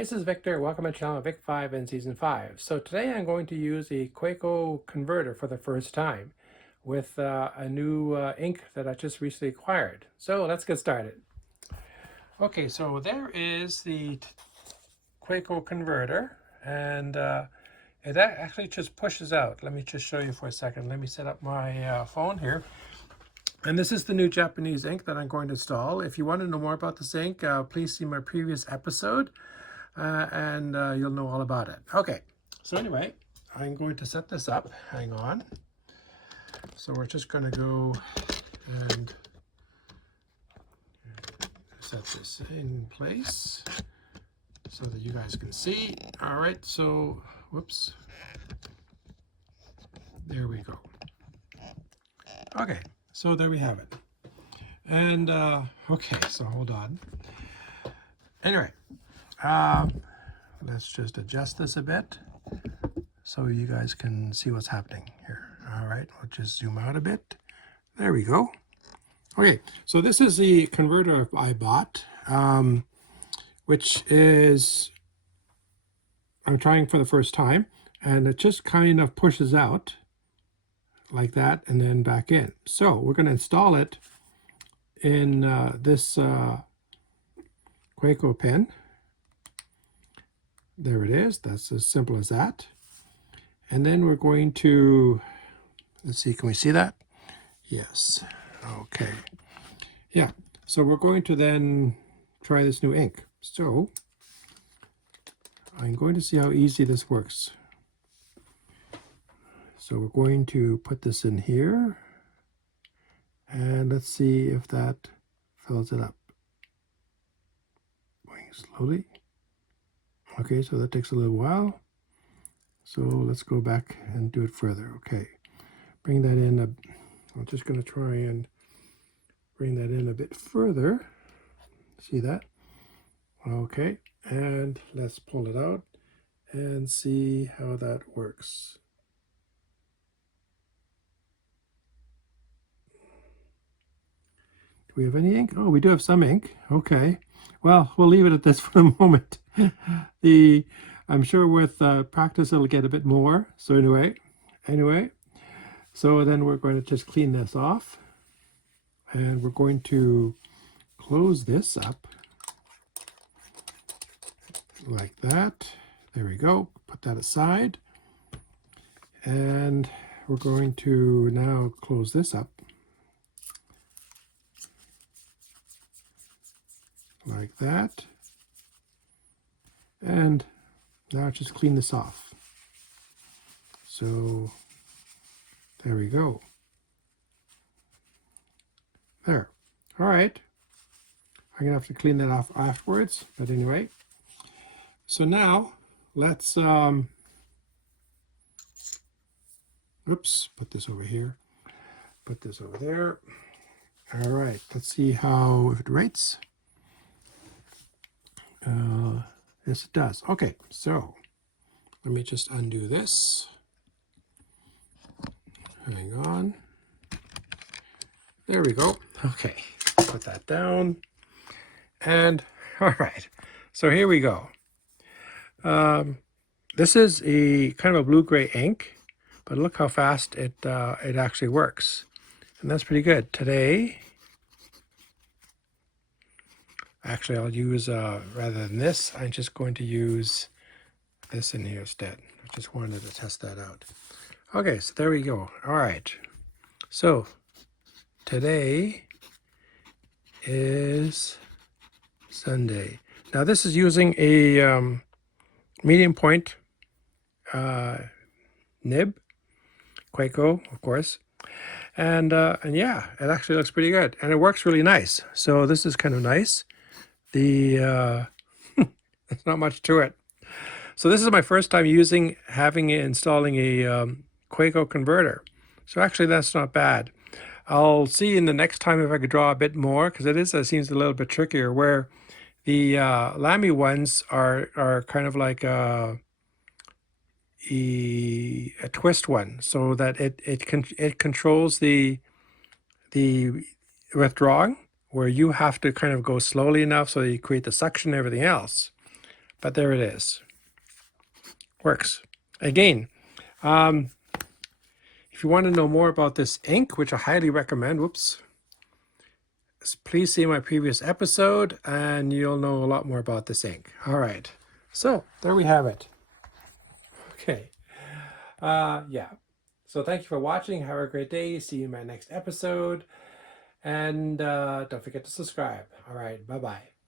Hi, this is Victor. Welcome to channel Vic5 in Season 5. So today I'm going to use a Kaweco converter for the first time with a new ink that I just recently acquired. So let's get started. Okay, so there is the Kaweco converter, and it actually just pushes out. Let me just show you for a second. Let me set up my phone here. And this is the new Japanese ink that I'm going to install. If you want to know more about this ink, please see my previous episode. And you'll know all about it. Okay, so anyway, I'm going to set this up. Hang on. So we're just going to go and set this in place so that you guys can see. All right, so whoops. There we go. Okay, so there we have it. And okay, so hold on. Anyway, let's just adjust this a bit so you guys can see what's happening here. All right, we'll just zoom out a bit. There we go. Okay, so this is the converter I bought, which is, I'm trying for the first time, and it just kind of pushes out like that and then back in. So we're going to install it in this Kaweco pen. There it is. That's as simple as that. And then we're going to, let's see, can we see that? Yes. Okay. Yeah. So we're going to then try this new ink. So I'm going to see how easy this works. So we're going to put this in here. And let's see if that fills it up. Going slowly. Okay, so that takes a little while. So let's go back and do it further. Okay. Bring that in. I'm just going to try and bring that in a bit further. See that? Okay, and let's pull it out and see how that works. Do we have any ink? Oh, we do have some ink. Okay. Well, we'll leave it at this for the moment. I'm sure with practice it'll get a bit more. So anyway, so then we're going to just clean this off. And we're going to close this up like that. There we go. Put that aside. And we're going to now close this up like that. And now just clean this off. So there we go. There. All right. I'm going to have to clean that off afterwards. But anyway. So now let's, oops, put this over here. Put this over there. All right. Let's see how it rates. Yes, it does. Okay. So let me just undo this. Hang on. There we go. Okay, put that down. And all right, so here we go. This is a kind of a blue-gray ink, but look how fast it actually works. And that's pretty good. Today, actually I'll use, rather than this, I'm just going to use this in here instead. I just wanted to test that out. Okay, so there we go. All right, so today is Sunday. Now this is using a medium point nib, Kaweco, of course, and yeah, it actually looks pretty good, and it works really nice. So this is kind of nice. The there's not much to it. So this is my first time installing a Kaweco converter. So actually that's not bad. I'll see in the next time if I could draw a bit more, because it seems a little bit trickier, where the Lamy ones are kind of like a twist one, so that it controls the withdrawing, where you have to kind of go slowly enough so that you create the suction and everything else. but there it is. Works. Again, if you want to know more about this ink, which I highly recommend, please see my previous episode and you'll know a lot more about this ink. All right, so there we have it. Okay, yeah. So thank you for watching. Have a great day. See you in my next episode. And don't forget to subscribe. All right, bye-bye.